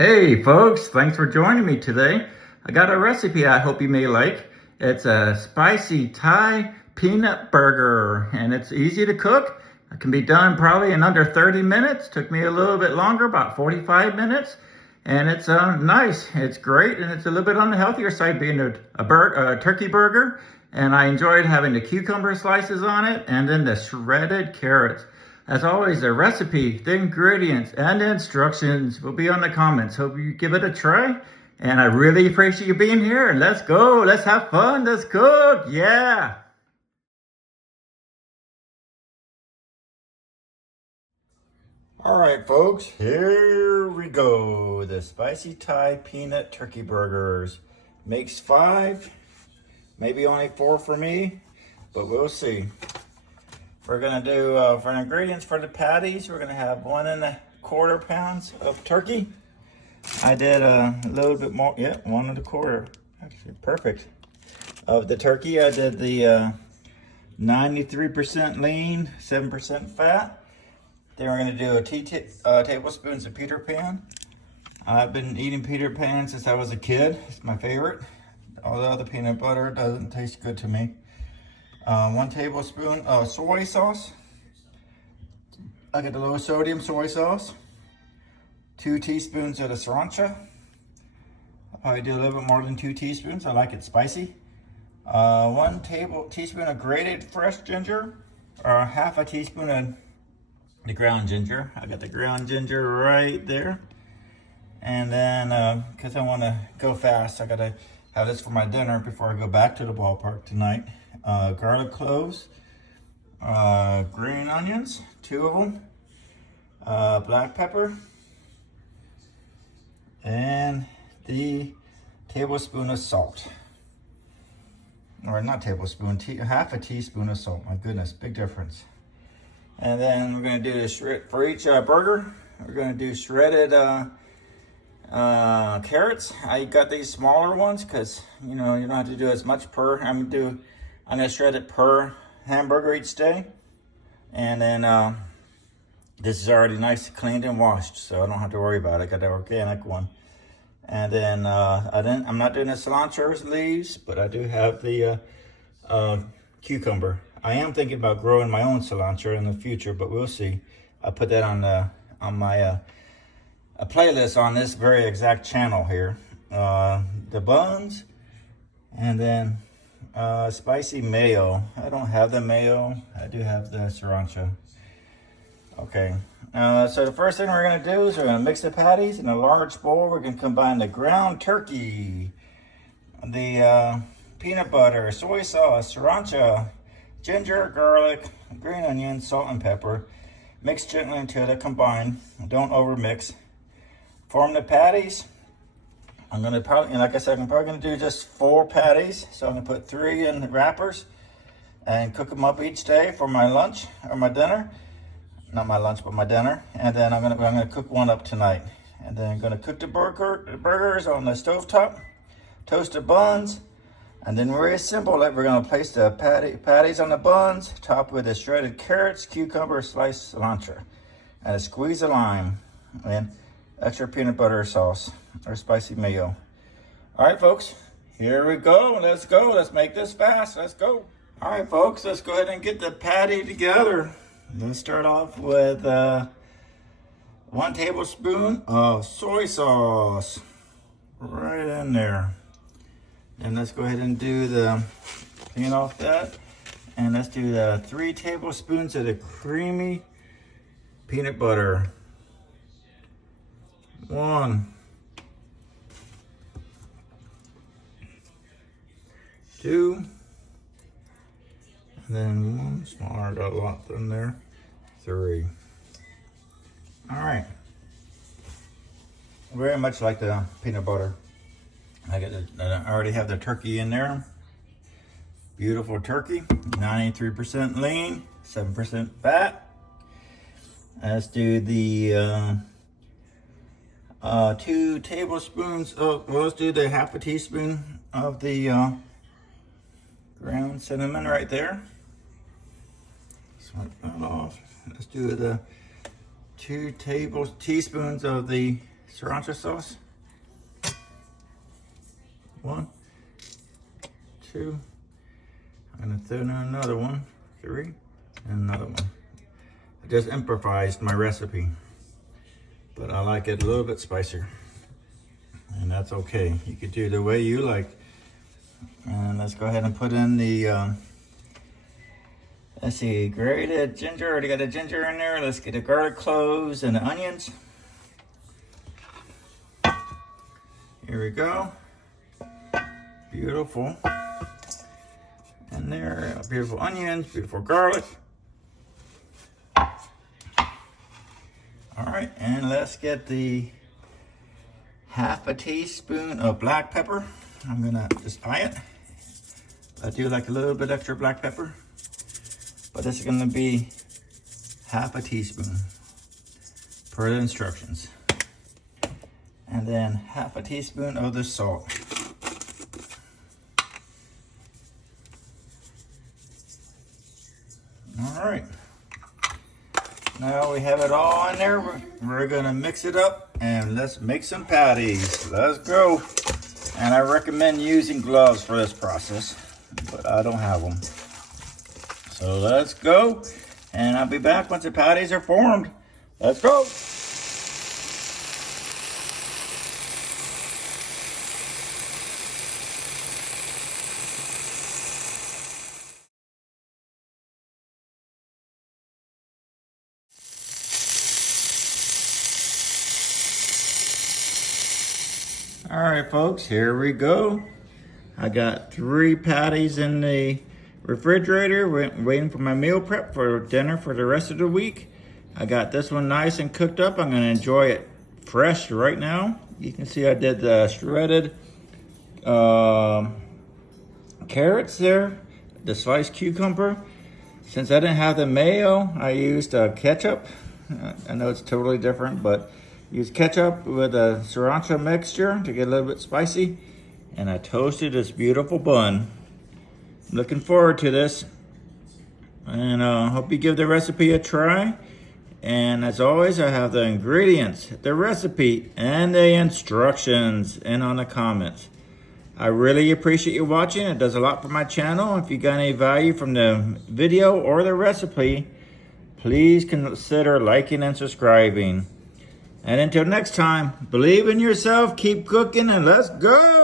Hey folks, thanks for joining me today. I got a recipe I hope you may like. It's a spicy Thai peanut burger and it's easy to cook. It can be done probably in under 30 minutes. Took me a little bit longer, about 45 minutes. And it's nice, it's great, and it's a little bit on the healthier side being a turkey burger. And I enjoyed having the cucumber slices on it and then the shredded carrots. As always, the recipe, the ingredients, and the instructions will be on the comments. Hope you give it a try. And I really appreciate you being here. And let's go. Let's have fun. Let's cook. Yeah. All right, folks. Here we go. The spicy Thai peanut turkey burgers. Makes 5. Maybe only 4 for me. But we'll see. We're gonna do, for the ingredients for the patties, we're gonna have 1 1/4 pounds of turkey. I did a little bit more, 1 1/4, actually perfect. Of the turkey, I did the 93% lean, 7% fat. Then we're gonna do tablespoons of Peter Pan. I've been eating Peter Pan since I was a kid. It's my favorite. All the other peanut butter doesn't taste good to me. 1 tablespoon of soy sauce. I get the low sodium soy sauce. 2 teaspoons of the sriracha. I do a little bit more than 2 teaspoons. I like it spicy. 1 teaspoon of grated fresh ginger, or 1/2 teaspoon of the ground ginger. I got the ground ginger right there. And then, because I want to go fast, I got to have this for my dinner before I go back to the ballpark tonight. Garlic cloves, green onions, 2 of them, black pepper, and the tablespoon of salt. Or not tablespoon, 1/2 teaspoon of salt. My goodness, big difference. And then we're going to do this for each burger. We're going to do shredded carrots. I got these smaller ones because you don't have to do as much per. I'm gonna shred it per hamburger each day. And then this is already nice cleaned and washed, so I don't have to worry about it. I got the organic one. And then I'm not doing the cilantro leaves, but I do have the cucumber. I am thinking about growing my own cilantro in the future, but we'll see. I put that on my a playlist on this very exact channel here. The buns, and then spicy mayo. I don't have the mayo. I do have the sriracha. Okay. So the first thing we're going to do is we're going to mix the patties in a large bowl. We're going to combine the ground turkey, the peanut butter, soy sauce, sriracha, ginger, garlic, green onion, salt, and pepper. Mix gently until they combine. Don't overmix. Form the patties. I'm gonna probably, like I said, I'm probably gonna do just 4 patties. So I'm gonna put 3 in the wrappers and cook them up each day for my lunch or my dinner. Not my lunch, but my dinner. And then I'm gonna cook 1 up tonight. And then I'm gonna cook the burgers on the stovetop, toast the buns, and then very simple. We're gonna place the patties on the buns, top with the shredded carrots, cucumber, sliced cilantro, and a squeeze of lime, and extra peanut butter sauce or spicy mayo. All right, folks, here we go. Let's go. Let's make this fast. Let's go. All right, folks, let's go ahead and get the patty together. Let's start off with 1 tablespoon of soy sauce right in there. And let's go ahead and do clean off that. And let's do the 3 tablespoons of the creamy peanut butter. 1, 2, and then 1 smaller, got a lot in there, 3. All right, very much like the peanut butter. I already have the turkey in there. Beautiful turkey, 93% lean, 7% fat. Let's do the 2 tablespoons of, well, let's do the 1/2 teaspoon of the ground cinnamon right there. Swipe that off. Let's do the 2 teaspoons of the sriracha sauce. 1, 2. I'm gonna throw in another one. 3, and another one. I just improvised my recipe, but I like it a little bit spicier, and that's okay. You could do the way you like. And let's go ahead and put in the let's see, grated ginger. Already got the ginger in there. Let's get the garlic cloves and the onions. Here we go. Beautiful. And there, beautiful onions, beautiful garlic. All right, and let's get the half a teaspoon of black pepper. I'm gonna just eye it. I do like a little bit extra black pepper, but this is gonna be half a teaspoon per the instructions. And then half a teaspoon of the salt. All right, now we have it all in there. We're gonna mix it up and let's make some patties. Let's go. And I recommend using gloves for this process, but I don't have them. So let's go. And I'll be back once the patties are formed. Let's go. All right, folks, here we go. I got 3 patties in the refrigerator, waiting for my meal prep for dinner for the rest of the week. I got this one nice and cooked up. I'm gonna enjoy it fresh right now. You can see I did the shredded carrots there, the sliced cucumber. Since I didn't have the mayo, I used ketchup. I know it's totally different, but use ketchup with a sriracha mixture to get a little bit spicy. And I toasted this beautiful bun. Looking forward to this. And hope you give the recipe a try. And as always, I have the ingredients, the recipe, and the instructions in on the comments. I really appreciate you watching. It does a lot for my channel. If you got any value from the video or the recipe, please consider liking and subscribing. And until next time, believe in yourself, keep cooking, and let's go!